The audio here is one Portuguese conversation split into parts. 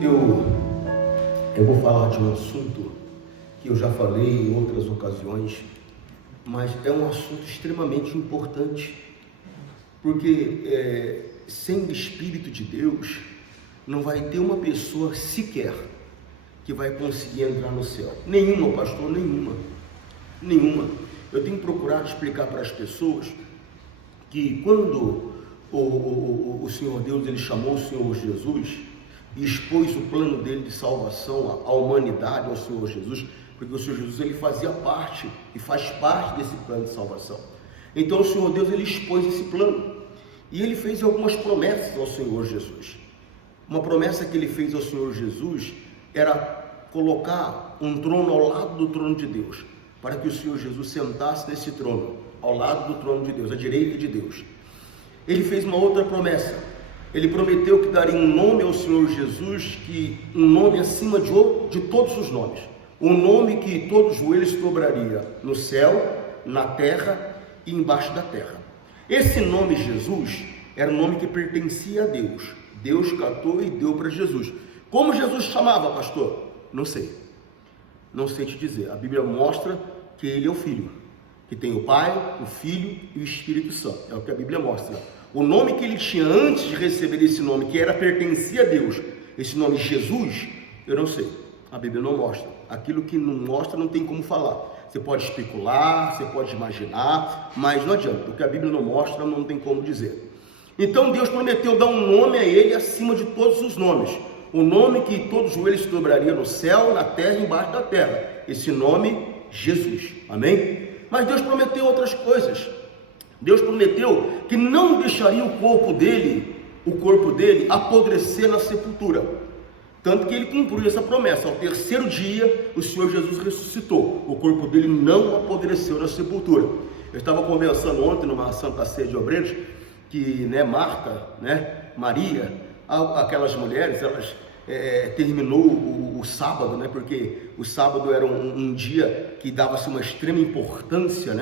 Eu vou falar de um assunto que eu já falei em outras ocasiões, mas é um assunto extremamente importante, porque sem o Espírito de Deus não vai ter uma pessoa sequer que vai conseguir entrar no céu. Nenhuma, pastor, nenhuma. Eu tenho procurado explicar para as pessoas que quando o Senhor Deus ele chamou o Senhor Jesus e expôs o plano dele de salvação à humanidade, ao Senhor Jesus, porque o Senhor Jesus ele fazia parte e faz parte desse plano de salvação. Então o Senhor Deus ele expôs esse plano e ele fez algumas promessas ao Senhor Jesus. Uma promessa que ele fez ao Senhor Jesus era colocar um trono ao lado do trono de Deus, para que o Senhor Jesus sentasse nesse trono, ao lado do trono de Deus, à direita de Deus. Ele fez uma outra promessa. Ele prometeu que daria um nome ao Senhor Jesus, que um nome acima de todos os nomes. Um nome que todo joelho se dobraria no céu, na terra e embaixo da terra. Esse nome Jesus era um nome que pertencia a Deus. Deus catou e deu para Jesus. Como Jesus chamava, pastor? Não sei te dizer. A Bíblia mostra que ele é o Filho, que tem o Pai, o Filho e o Espírito Santo. É o que a Bíblia mostra. O nome que ele tinha antes de receber esse nome, que pertencia a Deus, esse nome Jesus, eu não sei. A Bíblia não mostra. Aquilo que não mostra não tem como falar. Você pode especular, você pode imaginar, mas não adianta. O que a Bíblia não mostra não tem como dizer. Então Deus prometeu dar um nome a ele acima de todos os nomes. O nome que todo joelho se dobraria no céu, na terra e embaixo da terra. Esse nome, Jesus. Amém? Mas Deus prometeu outras coisas. Deus prometeu que não deixaria o corpo dele apodrecer na sepultura. Tanto que ele cumpriu essa promessa. Ao terceiro dia, o Senhor Jesus ressuscitou. O corpo dele não apodreceu na sepultura. Eu estava conversando ontem numa Santa Ceia de Obreiros, que Marta, Maria, aquelas mulheres, elas terminou o sábado, porque o sábado era um dia que dava-se uma extrema importância,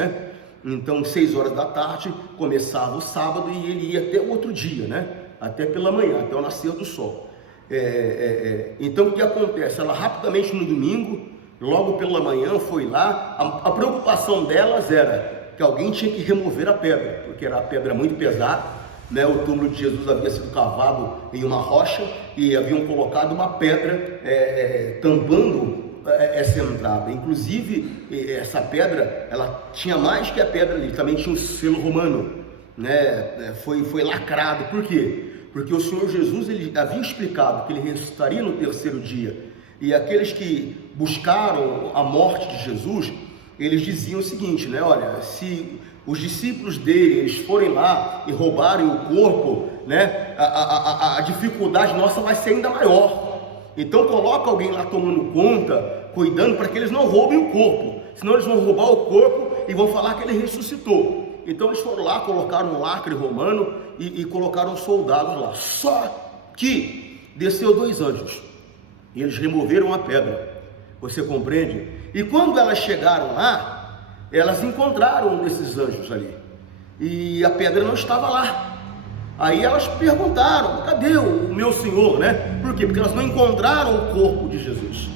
Então, 6 horas da tarde, começava o sábado e ele ia até o outro dia, Até pela manhã, até o nascer do sol. Então, o que acontece? Ela rapidamente no domingo, logo pela manhã, foi lá. A preocupação delas era que alguém tinha que remover a pedra, porque era a pedra muito pesada, O túmulo de Jesus havia sido cavado em uma rocha e haviam colocado uma pedra tampando essa entrada. Inclusive essa pedra, ela tinha mais que a pedra ali, também tinha um selo romano, foi lacrado. Por quê? Porque o Senhor Jesus ele havia explicado que ele ressuscitaria no terceiro dia, e aqueles que buscaram a morte de Jesus, eles diziam o seguinte, olha, se os discípulos dele, eles forem lá e roubarem o corpo, a dificuldade nossa vai ser ainda maior. Então coloca alguém lá tomando conta, cuidando para que eles não roubem o corpo, senão eles vão roubar o corpo e vão falar que ele ressuscitou. Então eles foram lá, colocaram um lacre romano e colocaram soldados lá. Só que desceu 2 anjos e eles removeram a pedra. Você compreende? E quando elas chegaram lá, elas encontraram um desses anjos ali e a pedra não estava lá. Aí elas perguntaram: cadê o meu Senhor, Por quê? Porque elas não encontraram o corpo de Jesus.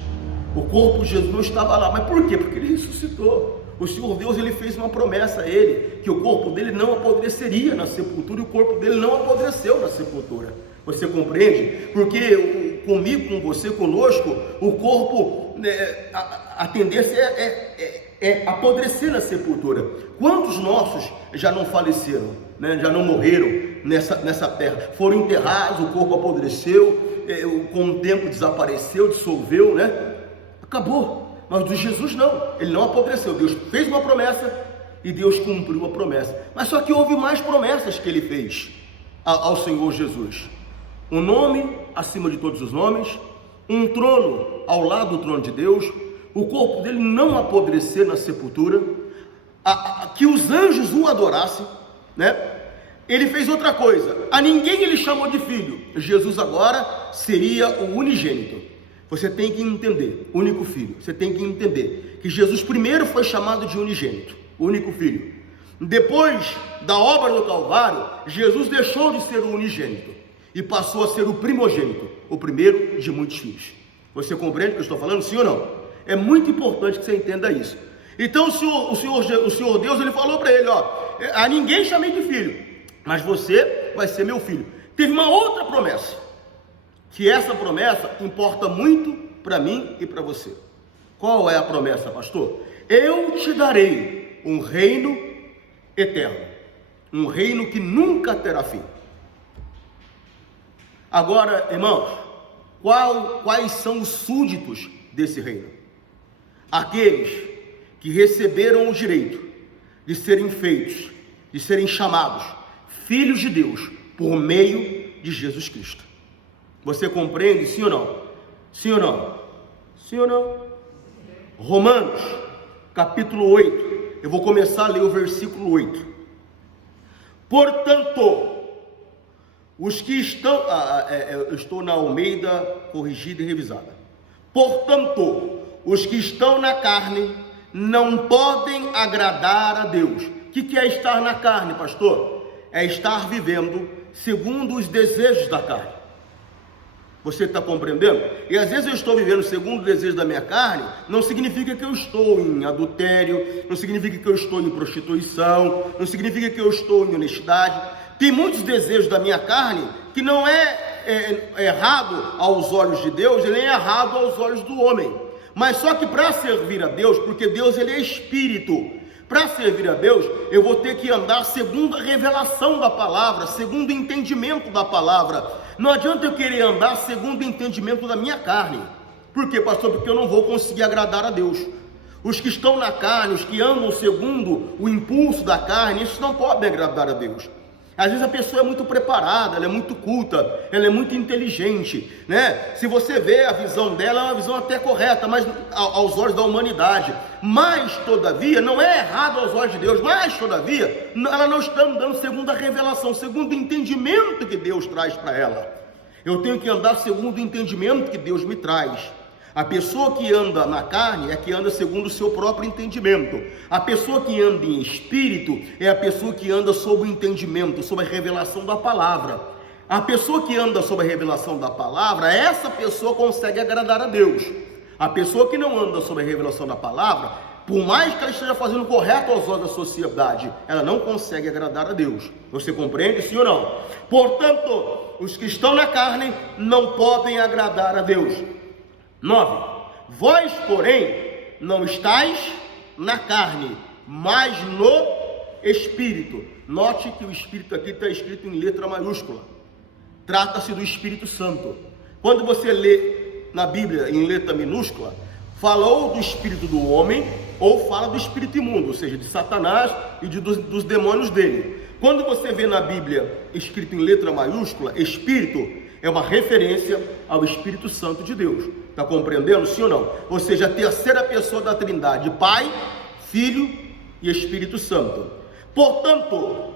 O corpo de Jesus não estava lá. Mas por quê? Porque ele ressuscitou. O Senhor Deus ele fez uma promessa a ele, que o corpo dele não apodreceria na sepultura, e o corpo dele não apodreceu na sepultura. Você compreende? Porque comigo, com você, conosco, o corpo, a tendência é apodrecer na sepultura. Quantos nossos já não faleceram, já não morreram nessa terra? Foram enterrados, o corpo apodreceu, com o tempo desapareceu, dissolveu, Acabou. Mas de Jesus não, ele não apodreceu. Deus fez uma promessa e Deus cumpriu a promessa. Mas só que houve mais promessas que ele fez ao Senhor Jesus. Um nome acima de todos os nomes, um trono ao lado do trono de Deus, o corpo dele não apodrecer na sepultura, que os anjos o adorassem, Ele fez outra coisa, a ninguém ele chamou de filho. Jesus agora seria o unigênito. Você tem que entender, único filho. Você tem que entender que Jesus primeiro foi chamado de unigênito, único filho. Depois da obra do Calvário, Jesus deixou de ser o unigênito e passou a ser o primogênito. o primeiro de muitos filhos. Você compreende o que eu estou falando, sim ou não? É muito importante que você entenda isso. Então o Senhor Deus, ele falou para ele, a ninguém chamei de filho, mas você vai ser meu filho. Teve uma outra promessa, que essa promessa importa muito para mim e para você. Qual é a promessa, pastor? Eu te darei um reino eterno, um reino que nunca terá fim. Agora, irmãos, quais são os súditos desse reino? Aqueles que receberam o direito de serem feitos, de serem chamados filhos de Deus por meio de Jesus Cristo. Você compreende, sim ou não? Sim ou não? Sim ou não? Romanos, capítulo 8, eu vou começar a ler o versículo 8. Portanto, os que estão, eu estou na Almeida corrigida e revisada. Portanto, os que estão na carne não podem agradar a Deus. O que é estar na carne, pastor? É estar vivendo segundo os desejos da carne. Você está compreendendo? E às vezes eu estou vivendo segundo o desejo da minha carne, não significa que eu estou em adultério, não significa que eu estou em prostituição, não significa que eu estou em honestidade. Tem muitos desejos da minha carne que não é errado aos olhos de Deus, e nem é errado aos olhos do homem. Mas só que para servir a Deus, porque Deus ele é espírito, para servir a Deus, eu vou ter que andar segundo a revelação da palavra, segundo o entendimento da palavra. Não adianta eu querer andar segundo o entendimento da minha carne. Por quê, pastor? Porque eu não vou conseguir agradar a Deus. Os que estão na carne, os que andam segundo o impulso da carne, esses não podem agradar a Deus. Às vezes a pessoa é muito preparada, ela é muito culta, ela é muito inteligente, né? Se você vê a visão dela, é uma visão até correta, mas aos olhos da humanidade. Mas, todavia, não é errado aos olhos de Deus, mas, todavia, ela não está andando segundo a revelação, segundo o entendimento que Deus traz para ela. Eu tenho que andar segundo o entendimento que Deus me traz. A pessoa que anda na carne é que anda segundo o seu próprio entendimento. A pessoa que anda em espírito é a pessoa que anda sob o entendimento, sob a revelação da palavra. A pessoa que anda sob a revelação da palavra, essa pessoa consegue agradar a Deus. A pessoa que não anda sob a revelação da palavra, por mais que ela esteja fazendo o correto aos olhos da sociedade, ela não consegue agradar a Deus. Você compreende, sim ou não? Portanto, os que estão na carne não podem agradar a Deus. 9. Vós, porém, não estáis na carne, mas no Espírito. Note que o Espírito aqui está escrito em letra maiúscula. Trata-se do Espírito Santo. Quando você lê na Bíblia em letra minúscula, fala ou do Espírito do homem, ou fala do Espírito imundo, ou seja, de Satanás e dos demônios dele. Quando você vê na Bíblia escrito em letra maiúscula, Espírito, é uma referência ao Espírito Santo de Deus. Está compreendendo, sim ou não? Ou seja, a terceira pessoa da Trindade, Pai, Filho e Espírito Santo. Portanto,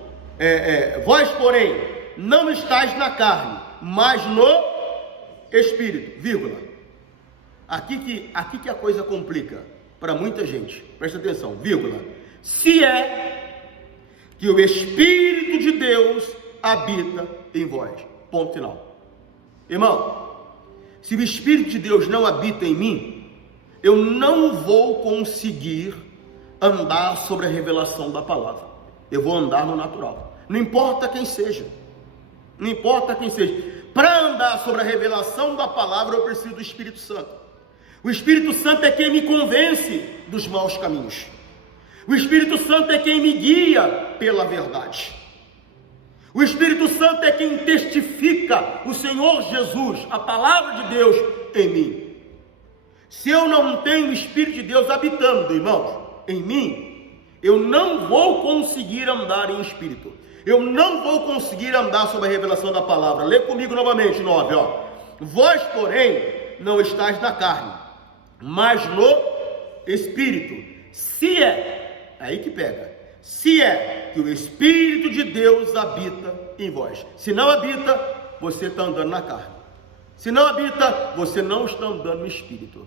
vós, porém, não estáis na carne, mas no Espírito, vírgula. Aqui que a coisa complica para muita gente. Presta atenção, vírgula. Se é que o Espírito de Deus habita em vós. Ponto final. Irmão, se o Espírito de Deus não habita em mim, eu não vou conseguir andar sobre a revelação da palavra. Eu vou andar no natural. Não importa quem seja. Não importa quem seja. Para andar sobre a revelação da palavra, eu preciso do Espírito Santo. O Espírito Santo é quem me convence dos maus caminhos. O Espírito Santo é quem me guia pela verdade. O Espírito Santo é quem testifica o Senhor Jesus, a palavra de Deus em mim. Se eu não tenho o Espírito de Deus habitando, irmãos, em mim, eu não vou conseguir andar em Espírito. Eu não vou conseguir andar sob a revelação da palavra. Lê comigo novamente, 9, ó. Vós, porém, não estáis na carne, mas no Espírito. Se é, aí que pega. Se é que o Espírito de Deus habita em vós. Se não habita, você está andando na carne. Se não habita, você não está andando no Espírito.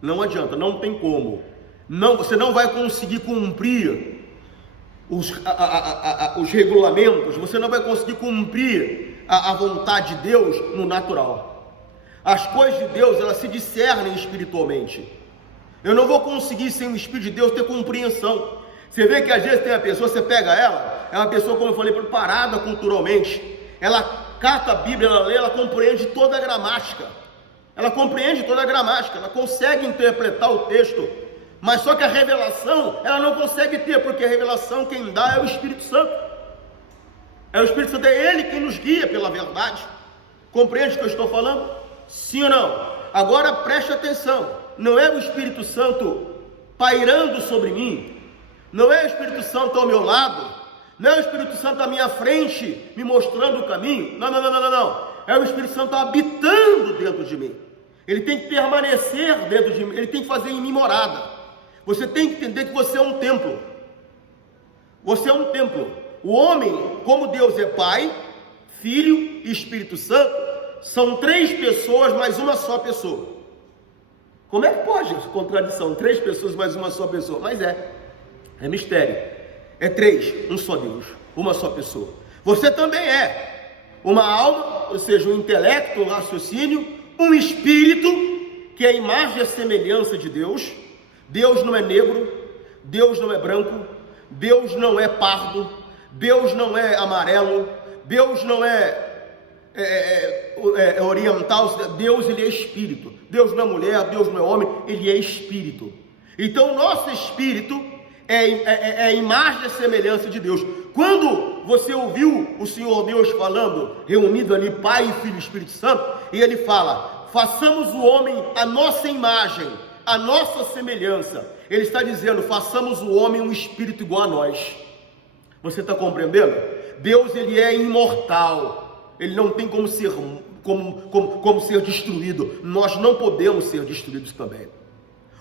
Não adianta, não tem como. Não, você não vai conseguir cumprir os regulamentos, você não vai conseguir cumprir a vontade de Deus no natural. As coisas de Deus, elas se discernem espiritualmente. Eu não vou conseguir, sem o Espírito de Deus, ter compreensão. Você vê que às vezes tem uma pessoa, você pega ela, é uma pessoa, como eu falei, preparada culturalmente. Ela cata a Bíblia, ela lê, ela compreende toda a gramática. Ela compreende toda a gramática, ela consegue interpretar o texto. Mas só que a revelação, ela não consegue ter, porque a revelação quem dá é o Espírito Santo. É o Espírito Santo, é Ele quem nos guia pela verdade. Compreende o que eu estou falando? Sim ou não? Agora preste atenção, não é o Espírito Santo pairando sobre mim, não é o Espírito Santo ao meu lado, não é o Espírito Santo à minha frente, me mostrando o caminho, não, é o Espírito Santo habitando dentro de mim. Ele tem que permanecer dentro de mim, ele tem que fazer em mim morada. Você tem que entender que você é um templo. Você é um templo. O homem, como Deus é Pai, Filho e Espírito Santo, são 3 pessoas, mais uma só pessoa. Como é que pode essa contradição? 3 pessoas, mais uma só pessoa. Mas é mistério. É 3, um só Deus, uma só pessoa. Você também é uma alma, ou seja, um intelecto, um raciocínio, um espírito, que é a imagem e a semelhança de Deus. Deus não é negro, Deus não é branco, Deus não é pardo, Deus não é amarelo, Deus não é oriental. Deus, ele é espírito. Deus não é mulher, Deus não é homem, ele é espírito. Então o nosso espírito é a imagem e a semelhança de Deus. Quando você ouviu o Senhor Deus falando, reunido ali Pai, Filho e Espírito Santo, e ele fala: façamos o homem a nossa imagem, a nossa semelhança. Ele está dizendo: façamos o homem um espírito igual a nós. Você está compreendendo? Deus, ele é imortal, ele não tem como ser destruído. Nós não podemos ser destruídos também.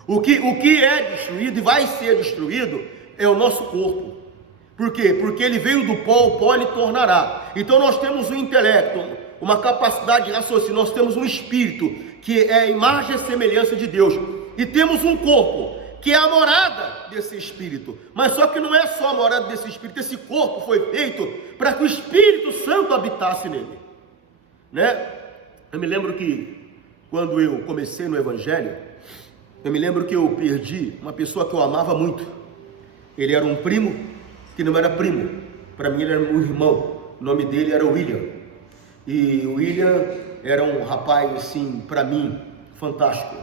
O que é destruído e vai ser destruído é o nosso corpo. Por quê? Porque ele veio do pó, o pó ele tornará. Então nós temos um intelecto, uma capacidade de raciocínio, nós temos um espírito, que é a imagem e semelhança de Deus, e temos um corpo, que é a morada desse espírito. Mas só que não é só a morada desse espírito, esse corpo foi feito para que o Espírito Santo habitasse nele, né? Eu me lembro que quando eu comecei no Evangelho, eu me lembro que eu perdi uma pessoa que eu amava muito. Ele era um primo que não era primo, para mim ele era meu irmão. O nome dele era William, e o William era um rapaz assim, para mim, fantástico,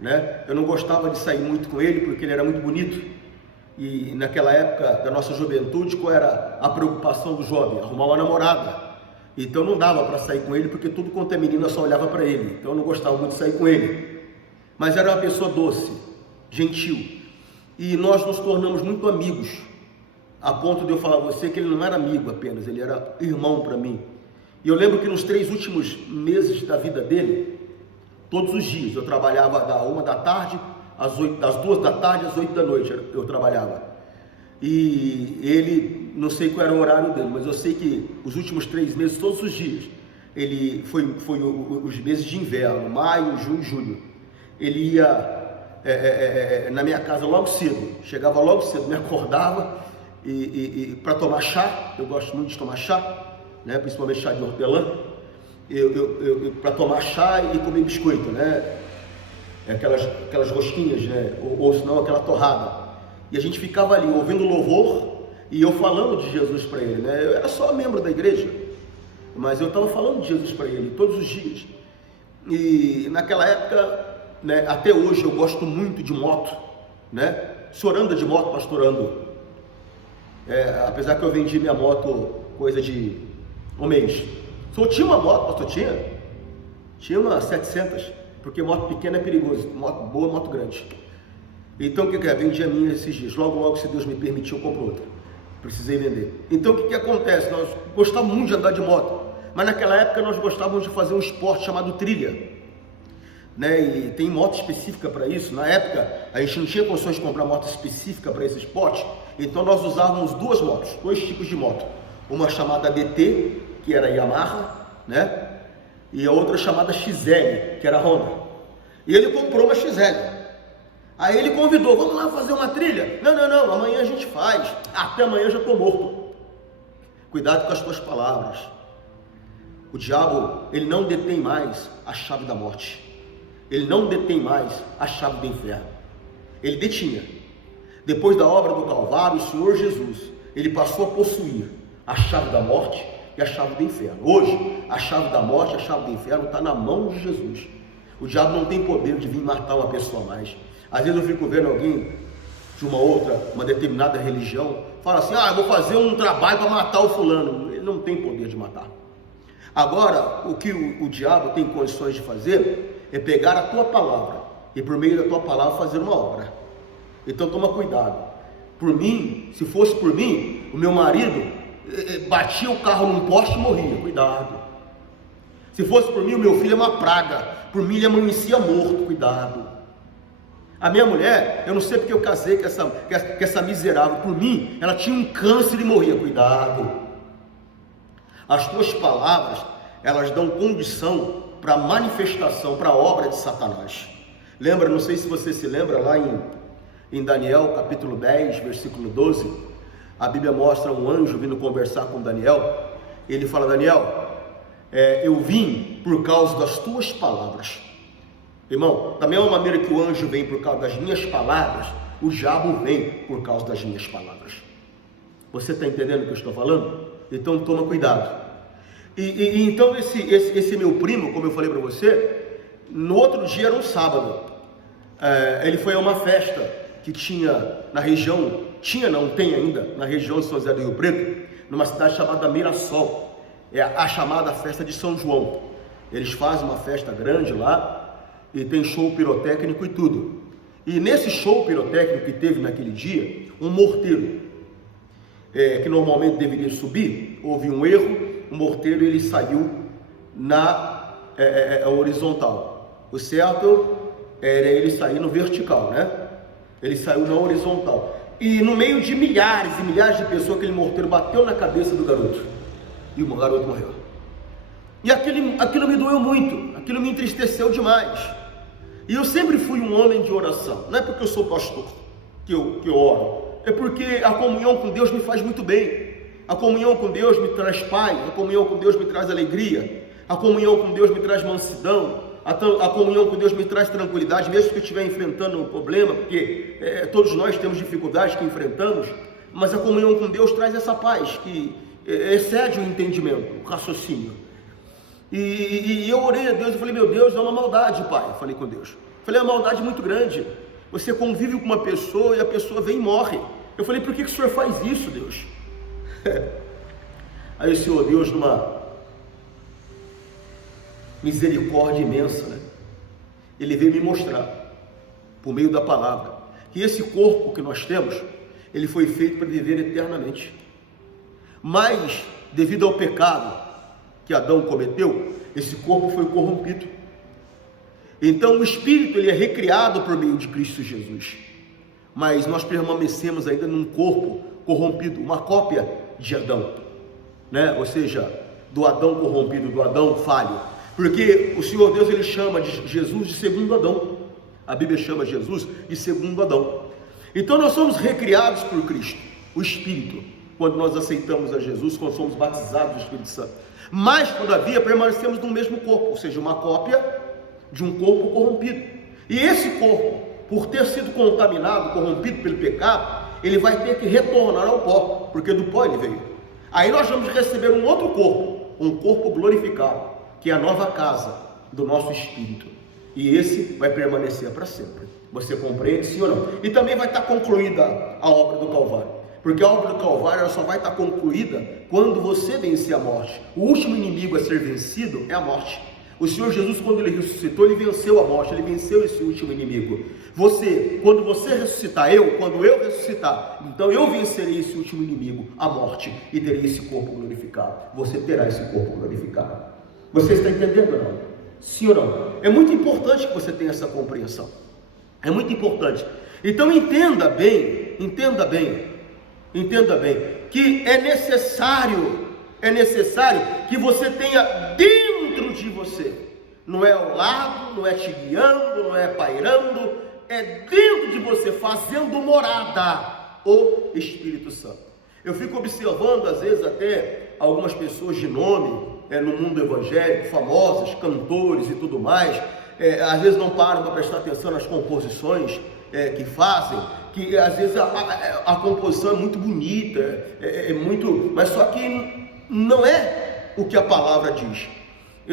né? Eu não gostava de sair muito com ele, porque ele era muito bonito, e naquela época da nossa juventude, qual era a preocupação do jovem? Arrumar uma namorada. Então não dava para sair com ele, porque tudo quanto é menina só olhava para ele, então eu não gostava muito de sair com ele. Mas era uma pessoa doce, gentil, e nós nos tornamos muito amigos, a ponto de eu falar a você que ele não era amigo apenas, ele era irmão para mim. E eu lembro que nos 3 últimos meses da vida dele, todos os dias, eu trabalhava da 1 da tarde, das 2 da tarde às 8 da noite eu trabalhava. E ele, não sei qual era o horário dele, mas eu sei que os últimos 3 meses, todos os dias, ele foi os meses de inverno, maio, junho e julho. Ele ia na minha casa logo cedo, chegava logo cedo, me acordava e para tomar chá. Eu gosto muito de tomar chá, né? Principalmente chá de hortelã. Para tomar chá e comer biscoito, né? Aquelas rosquinhas, né? Ou senão aquela torrada. E a gente ficava ali ouvindo louvor e eu falando de Jesus para ele, né? Eu era só membro da igreja, mas eu estava falando de Jesus para ele todos os dias. E naquela época, né, até hoje eu gosto muito de moto, né? O senhor anda de moto, pastor? Ando. Apesar que eu vendi minha moto coisa de um mês. O senhor tinha uma moto, pastor? Tinha uma 700, porque moto pequena é perigoso, moto boa, moto grande. Então o que é? Vendi a minha esses dias. Logo, se Deus me permitiu, eu compro outra. Precisei vender. Então o que acontece? Nós gostávamos muito de andar de moto, mas naquela época nós gostávamos de fazer um esporte chamado trilha, né? E tem moto específica para isso. Na época a gente não tinha condições de comprar moto específica para esse esporte, então nós usávamos 2 motos, 2 tipos de moto. Uma chamada DT, que era Yamaha, né? E a outra chamada XL, que era Honda. E ele comprou uma XL. Aí ele convidou: vamos lá fazer uma trilha? Não, amanhã a gente faz. Até amanhã eu já estou morto. Cuidado com as tuas palavras. O diabo, ele não detém mais a chave da morte. Ele não detém mais a chave do inferno. Ele detinha. Depois da obra do Calvário, o Senhor Jesus, ele passou a possuir a chave da morte e a chave do inferno. Hoje, a chave da morte e a chave do inferno está na mão de Jesus. O diabo não tem poder de vir matar uma pessoa mais. Às vezes eu fico vendo alguém de uma determinada religião, fala assim, eu vou fazer um trabalho para matar o fulano. Ele não tem poder de matar. Agora, o que o diabo tem condições de fazer é pegar a tua palavra e por meio da tua palavra fazer uma obra. Então toma cuidado. Por mim, se fosse por mim, o meu marido batia o carro num poste e morria. Cuidado. Se fosse por mim, o meu filho é uma praga. Por mim, ele amanhecia morto. Cuidado. A minha mulher, eu não sei porque eu casei com essa miserável. Por mim, ela tinha um câncer e morria. Cuidado. As tuas palavras, elas dão condição para a manifestação, para a obra de Satanás. Lembra, não sei se você se lembra, lá em Daniel, capítulo 10, versículo 12, a Bíblia mostra um anjo vindo conversar com Daniel. Ele fala, Daniel, eu vim por causa das tuas palavras. Irmão, da mesma maneira que o anjo vem por causa das minhas palavras, o diabo vem por causa das minhas palavras. Você está entendendo o que eu estou falando? Então toma cuidado. Então esse meu primo, como eu falei para você, no outro dia era um sábado, ele foi a uma festa que tinha na região, tem ainda, na região de São José do Rio Preto, numa cidade chamada Mirassol, é a chamada festa de São João. Eles fazem uma festa grande lá, e tem show pirotécnico e tudo. E nesse show pirotécnico que teve naquele dia, um morteiro, que normalmente deveria subir, houve um erro, o morteiro ele saiu na horizontal. O certo era ele sair no vertical, né? Ele saiu na horizontal. E no meio de milhares e milhares de pessoas, aquele morteiro bateu na cabeça do garoto. E o garoto morreu. E aquilo me doeu muito, aquilo me entristeceu demais. E eu sempre fui um homem de oração. Não é porque eu sou pastor que eu oro, é porque a comunhão com Deus me faz muito bem. A comunhão com Deus me traz paz, a comunhão com Deus me traz alegria, a comunhão com Deus me traz mansidão, a comunhão com Deus me traz tranquilidade, mesmo que eu estiver enfrentando um problema, porque todos nós temos dificuldades que enfrentamos, mas a comunhão com Deus traz essa paz que excede o entendimento, o raciocínio. E eu orei a Deus e falei, meu Deus, é uma maldade, Pai. Eu falei com Deus. Falei, é uma maldade muito grande. Você convive com uma pessoa e a pessoa vem e morre. Eu falei, por que o Senhor faz isso, Deus? Aí o Senhor Deus, numa misericórdia imensa, né? Ele veio me mostrar, por meio da palavra, que esse corpo que nós temos, ele foi feito para viver eternamente. Mas, devido ao pecado que Adão cometeu, esse corpo foi corrompido. Então o espírito ele é recriado por meio de Cristo Jesus, mas nós permanecemos ainda num corpo corrompido, uma cópia de Adão, né? Ou seja, do Adão corrompido, do Adão falho, porque o Senhor Deus ele chama de Jesus de segundo Adão. A Bíblia chama Jesus de segundo Adão. Então nós somos recriados por Cristo, o Espírito, quando nós aceitamos a Jesus, quando somos batizados do Espírito Santo. Mas, todavia, permanecemos no mesmo corpo, ou seja, uma cópia de um corpo corrompido. E esse corpo, por ter sido contaminado, corrompido pelo pecado, ele vai ter que retornar ao pó, porque do pó ele veio. Aí nós vamos receber um outro corpo, um corpo glorificado, que é a nova casa do nosso espírito. E esse vai permanecer para sempre. Você compreende, sim ou não? E também vai estar concluída a obra do Calvário. Porque a obra do Calvário ela só vai estar concluída quando você vencer a morte. O último inimigo a ser vencido é a morte. O Senhor Jesus, quando ele ressuscitou, ele venceu a morte, ele venceu esse último inimigo. Quando você ressuscitar, quando eu ressuscitar, então eu vencerei esse último inimigo, a morte, e terei esse corpo glorificado. Você terá esse corpo glorificado. Você está entendendo ou não? Sim ou não? É muito importante que você tenha essa compreensão. É muito importante. Então entenda bem, que é necessário que você tenha dentro de você, não é ao lado, não é te guiando, não é pairando, é dentro de você, fazendo morada, o Espírito Santo. Eu fico observando, às vezes, até algumas pessoas de nome, no mundo evangélico, famosas, cantores e tudo mais, às vezes não param para prestar atenção nas composições que fazem, que às vezes a composição é muito bonita, muito, mas só que não é o que a palavra diz.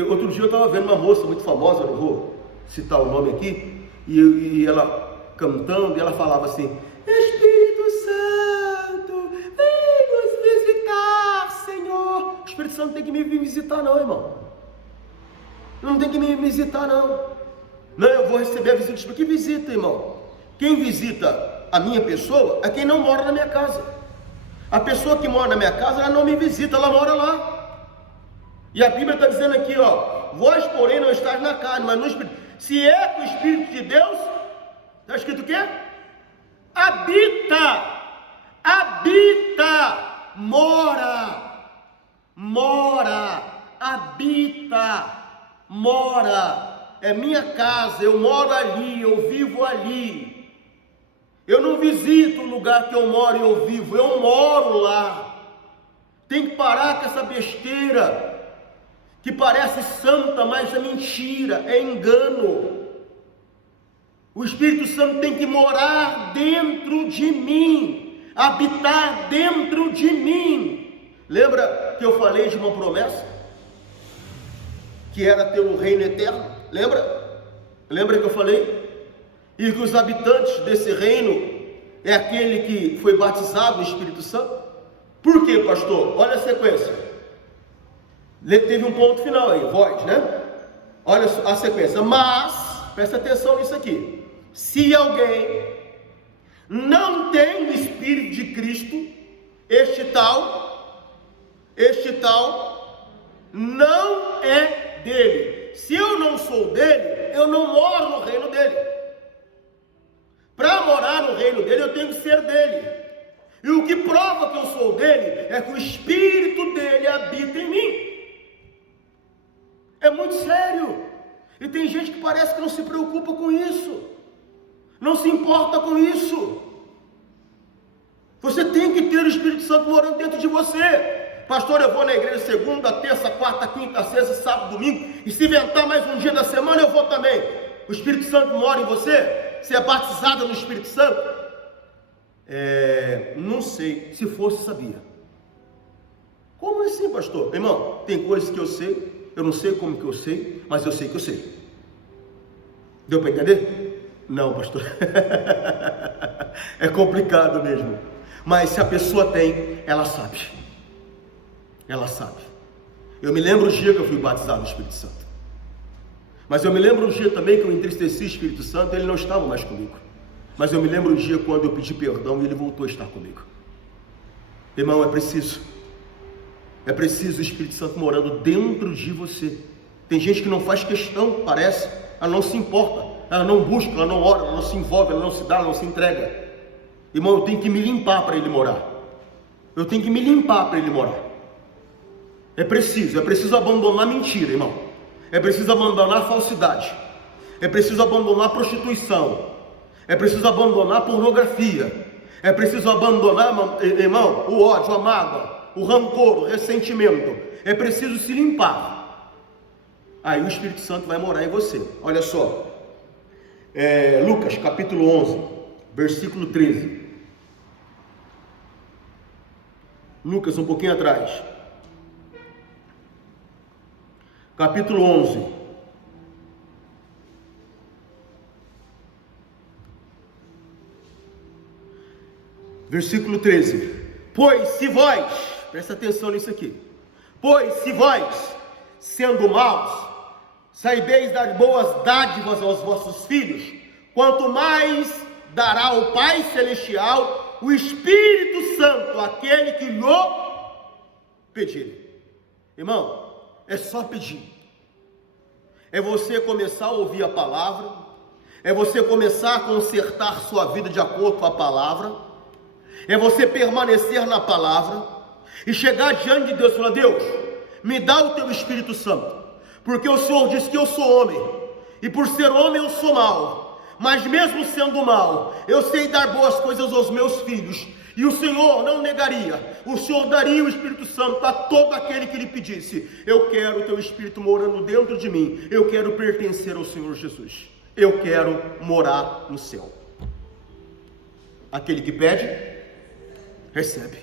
Outro dia eu estava vendo uma moça muito famosa, eu não vou citar o nome aqui, e ela cantando, e ela falava assim: Espírito Santo, vem nos visitar, Senhor. O Espírito Santo não tem que me visitar não, irmão. Não tem que me visitar não. Não, eu vou receber a visita do Espírito. Que visita, irmão? Quem visita a minha pessoa é quem não mora na minha casa. A pessoa que mora na minha casa, ela não me visita, ela mora lá. E a Bíblia está dizendo aqui, vós porém não estáis na carne, mas no Espírito. Se é com o Espírito de Deus, está escrito o quê? Habita, mora, é minha casa, eu moro ali, eu vivo ali. Eu não visito o lugar que eu moro e eu vivo, eu moro lá. Tem que parar com essa besteira, que parece santa, mas é mentira, é engano. O Espírito Santo tem que morar dentro de mim, habitar dentro de mim. Lembra que eu falei de uma promessa? Que era ter um reino eterno? Lembra que eu falei? E que os habitantes desse reino é aquele que foi batizado no Espírito Santo? Por quê, pastor? Olha a sequência. Teve um ponto final aí, voz, né? Olha a sequência. Mas, presta atenção nisso aqui. Se alguém não tem o Espírito de Cristo, este tal não é dele. Se eu não sou dele, eu não moro no reino dele. Para morar no reino dele, eu tenho que ser dele. E o que prova que eu sou dele é que o Espírito dele habita em mim. É muito sério. E tem gente que parece que não se preocupa com isso, não se importa com isso. Você tem que ter o Espírito Santo morando dentro de você. Pastor, eu vou na igreja segunda, terça, quarta, quinta, sexta, sábado, domingo, e se inventar mais um dia da semana, eu vou também. O Espírito Santo mora em você? Você é batizado no Espírito Santo? Não sei. Se fosse, sabia. Como assim, pastor? Irmão, tem coisas que eu sei, eu não sei como que eu sei, mas eu sei que eu sei. Deu para entender? Não, pastor. É complicado mesmo. Mas se a pessoa tem, ela sabe. Ela sabe. Eu me lembro o dia que eu fui batizado no Espírito Santo. Mas eu me lembro o dia também que eu entristeci o Espírito Santo, ele não estava mais comigo. Mas eu me lembro o dia quando eu pedi perdão e ele voltou a estar comigo. Irmão, é preciso o Espírito Santo morando dentro de você. Tem gente que não faz questão, parece, ela não se importa, ela não busca, ela não ora, ela não se envolve, ela não se dá, ela não se entrega. Irmão, eu tenho que me limpar para ele morar. Eu tenho que me limpar para ele morar. É preciso abandonar mentira, irmão. É preciso abandonar a falsidade. É preciso abandonar a prostituição. É preciso abandonar a pornografia. É preciso abandonar, irmão, o ódio, a mágoa, o rancor, o ressentimento. É preciso se limpar. Aí o Espírito Santo vai morar em você. Olha só. Lucas capítulo 11, versículo 13. Lucas, um pouquinho atrás. Capítulo 11. Versículo 13. Pois se vós, presta atenção nisso aqui. Pois se vós, sendo maus, saibeis dar boas dádivas aos vossos filhos, quanto mais dará o Pai Celestial o Espírito Santo àquele que lhe pedir. Irmão, é só pedir. É você começar a ouvir a palavra. É você começar a consertar sua vida de acordo com a palavra. É você permanecer na palavra e chegar diante de Deus e falar: Deus, me dá o teu Espírito Santo, porque o Senhor diz que eu sou homem, e por ser homem eu sou mau, mas mesmo sendo mau, eu sei dar boas coisas aos meus filhos, E o Senhor não negaria, o Senhor daria o Espírito Santo a todo aquele que lhe pedisse. Eu quero o teu Espírito morando dentro de mim, eu quero pertencer ao Senhor Jesus, eu quero morar no céu. Aquele que pede, recebe.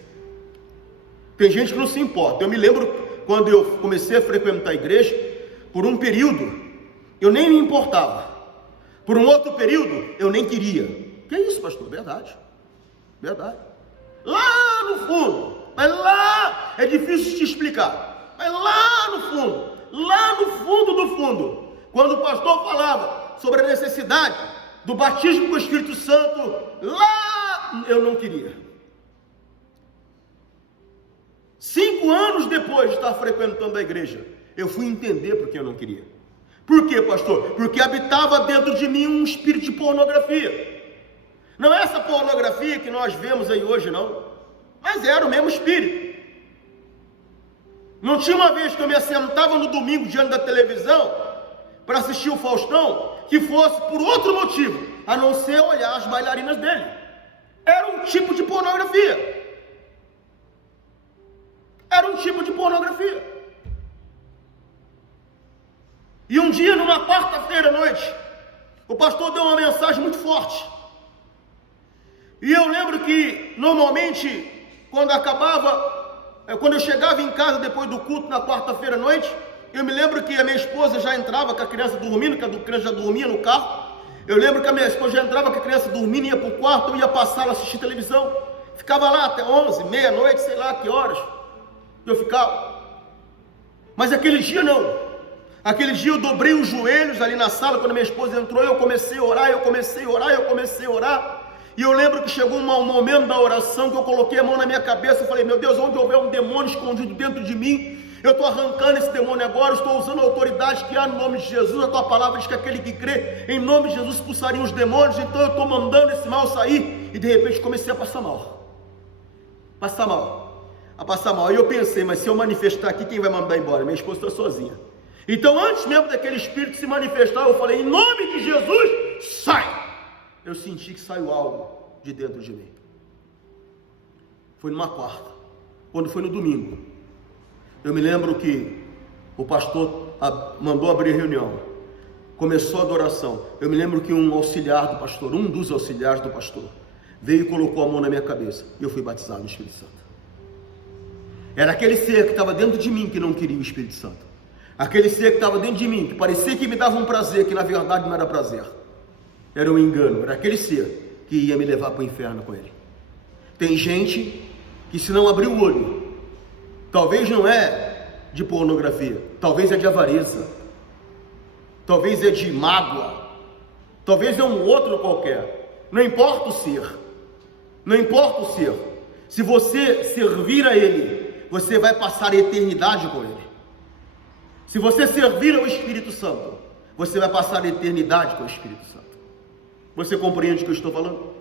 Tem gente que não se importa. Eu me lembro quando eu comecei a frequentar a igreja, por um período eu nem me importava, por um outro período eu nem queria. Que é isso, pastor? Verdade, verdade. Lá no fundo, mas lá é difícil te explicar, mas lá no fundo do fundo, quando o pastor falava sobre a necessidade do batismo com o Espírito Santo, lá eu não queria. 5 anos depois de estar frequentando a igreja, eu fui entender por que eu não queria. Por quê, pastor? Porque habitava dentro de mim um espírito de pornografia. Não é essa pornografia que nós vemos aí hoje, não. Mas era o mesmo espírito. Não tinha uma vez que eu me assentava no domingo diante da televisão para assistir o Faustão, que fosse por outro motivo, a não ser olhar as bailarinas dele. Era um tipo de pornografia. Era um tipo de pornografia. E um dia, numa quarta-feira à noite, o pastor deu uma mensagem muito forte. E eu lembro que, normalmente, quando eu chegava em casa depois do culto na quarta-feira à noite, eu me lembro que a minha esposa já entrava com a criança dormindo, que a criança já dormia no carro. Eu lembro que a minha esposa já entrava com a criança dormindo, ia para o quarto, eu ia passar a assistir televisão. Ficava lá até 11, meia-noite, sei lá que horas eu ficava. Mas aquele dia não. Aquele dia eu dobrei os joelhos ali na sala, quando minha esposa entrou, eu comecei a orar. E eu lembro que chegou um momento da oração que eu coloquei a mão na minha cabeça e falei: meu Deus, onde houver um demônio escondido dentro de mim, eu estou arrancando esse demônio agora, estou usando a autoridade que há no nome de Jesus. A tua palavra diz que aquele que crê em nome de Jesus expulsaria os demônios, então eu estou mandando esse mal sair. E de repente comecei a passar mal. Aí eu pensei: mas se eu manifestar aqui, quem vai mandar embora? Minha esposa está sozinha. Então, antes mesmo daquele espírito se manifestar, eu falei: em nome de Jesus, sai! Eu senti que saiu algo de dentro de mim. Foi numa quarta. Quando foi no domingo, eu me lembro que o pastor mandou abrir reunião. Começou a adoração. Eu me lembro que um auxiliar do pastor, um dos auxiliares do pastor, veio e colocou a mão na minha cabeça. E eu fui batizado no Espírito Santo. Era aquele ser que estava dentro de mim que não queria o Espírito Santo. Aquele ser que estava dentro de mim, que parecia que me dava um prazer, que na verdade não era prazer. Era um engano, era aquele ser que ia me levar para o inferno com ele. Tem gente que, se não abrir o olho, talvez não é de pornografia, talvez é de avareza, talvez é de mágoa, talvez é um outro qualquer. Não importa o ser, se você servir a ele, você vai passar a eternidade com ele. Se você servir ao Espírito Santo, você vai passar a eternidade com o Espírito Santo. Você compreende o que eu estou falando?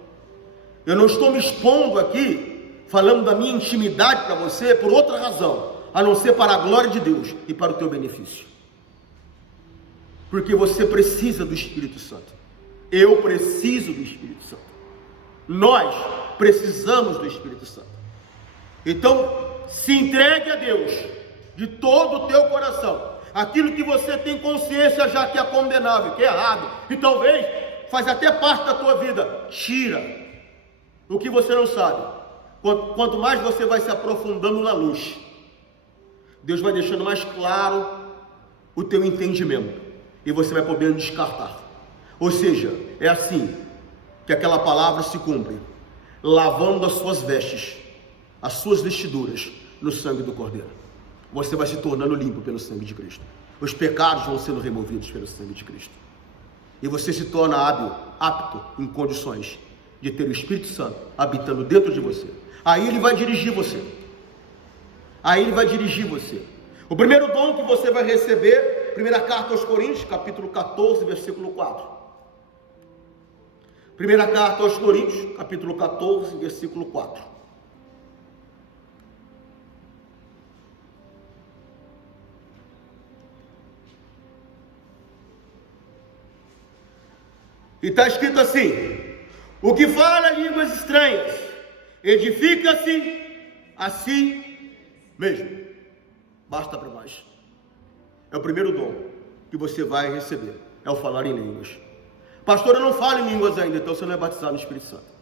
Eu não estou me expondo aqui, falando da minha intimidade para você, por outra razão, a não ser para a glória de Deus e para o teu benefício. Porque você precisa do Espírito Santo. Eu preciso do Espírito Santo. Nós precisamos do Espírito Santo. Então, se entregue a Deus de todo o teu coração. Aquilo que você tem consciência já que é condenável, que é errado, e talvez faz até parte da tua vida, tira o que você não sabe. Quanto mais você vai se aprofundando na luz, Deus vai deixando mais claro o teu entendimento, e você vai podendo descartar. Ou seja, é assim que aquela palavra se cumpre: lavando as suas vestes, as suas vestiduras no sangue do Cordeiro. Você vai se tornando limpo pelo sangue de Cristo. Os pecados vão sendo removidos pelo sangue de Cristo. E você se torna apto, em condições de ter o Espírito Santo habitando dentro de você. Aí ele vai dirigir você. O primeiro dom que você vai receber, primeira carta aos Coríntios, capítulo 14, versículo 4. Primeira carta aos Coríntios, capítulo 14, versículo 4. E está escrito assim: o que fala línguas estranhas edifica-se a si mesmo. Basta para nós. É o primeiro dom que você vai receber, é o falar em línguas. Pastor, eu não falo em línguas ainda, então você não é batizado no Espírito Santo.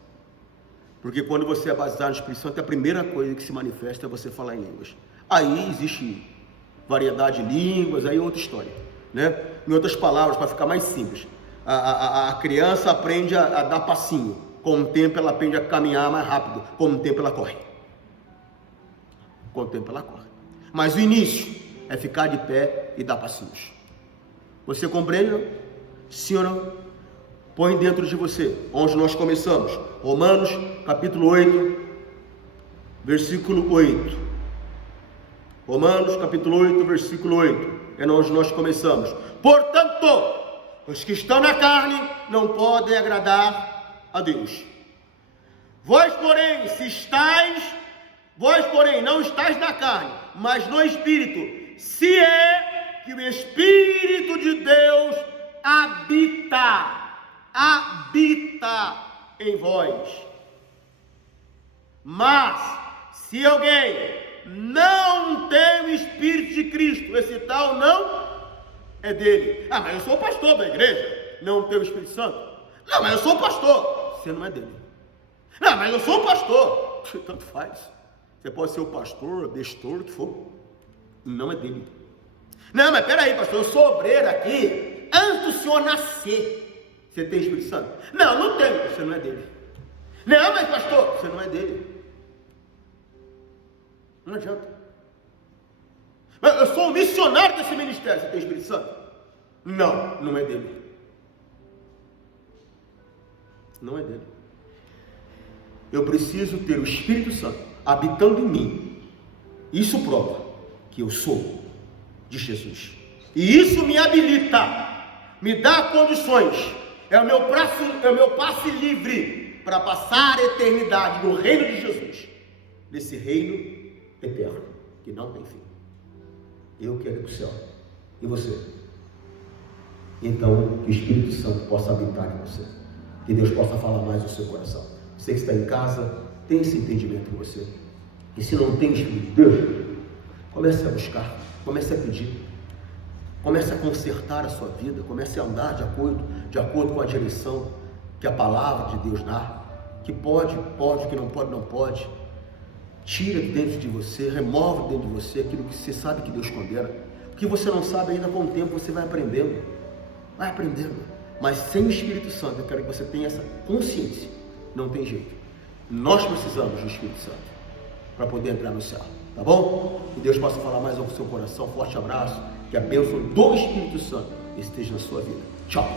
Porque quando você é batizado no Espírito Santo, a primeira coisa que se manifesta é você falar em línguas. Aí existe variedade de línguas, aí é outra história, né? Em outras palavras, para ficar mais simples, a criança aprende a dar passinho, com o tempo ela aprende a caminhar mais rápido, com o tempo ela corre. Com o tempo ela corre. Mas o início é ficar de pé e dar passinhos. Você compreende, não? Sim ou não? Põe dentro de você, onde nós começamos. Romanos, capítulo 8, versículo 8. Romanos, capítulo 8, versículo 8. É onde nós começamos. Portanto, os que estão na carne não podem agradar a Deus. Vós, porém, não estáis na carne, mas no Espírito, se é que o Espírito de Deus habita em vós. Mas, se alguém não tem o Espírito de Cristo, esse tal não é dele. Ah, mas eu sou pastor da igreja, não tenho o Espírito Santo. Não, mas eu sou pastor. Você não é dele. Não, mas eu sou pastor. Tanto faz. Você pode ser o pastor, bestor, o que for. Não é dele. Não, mas peraí, pastor, eu sou obreiro aqui antes do senhor nascer. Você tem Espírito Santo? Não, não tenho. Você não é dele. Não, mas pastor, você não é dele. Não adianta. Mas eu sou um missionário desse ministério. Você tem Espírito Santo? Não, não é dele. Não é dele. Eu preciso ter o Espírito Santo habitando em mim. Isso prova que eu sou de Jesus. E isso me habilita, me dá condições. É o meu passe livre para passar a eternidade no reino de Jesus. Nesse reino eterno, que não tem fim. Eu quero ir para o céu. E você? Então, que o Espírito Santo possa habitar em você. Que Deus possa falar mais no seu coração. Você que está em casa, tem esse entendimento em você. E se não tem o Espírito de Deus, comece a buscar, comece a pedir. Comece a consertar a sua vida, comece a andar de acordo com a direção que a palavra de Deus dá. Que pode, que não pode, não pode. Tira de dentro de você, remove dentro de você aquilo que você sabe que Deus condena. O que você não sabe ainda, com o tempo você vai aprendendo. Vai aprendendo. Mas sem o Espírito Santo, eu quero que você tenha essa consciência. Não tem jeito. Nós precisamos do Espírito Santo para poder entrar no céu. Tá bom? Que Deus possa falar mais ao seu coração. Forte abraço. Que a bênção do Espírito Santo esteja na sua vida. Tchau.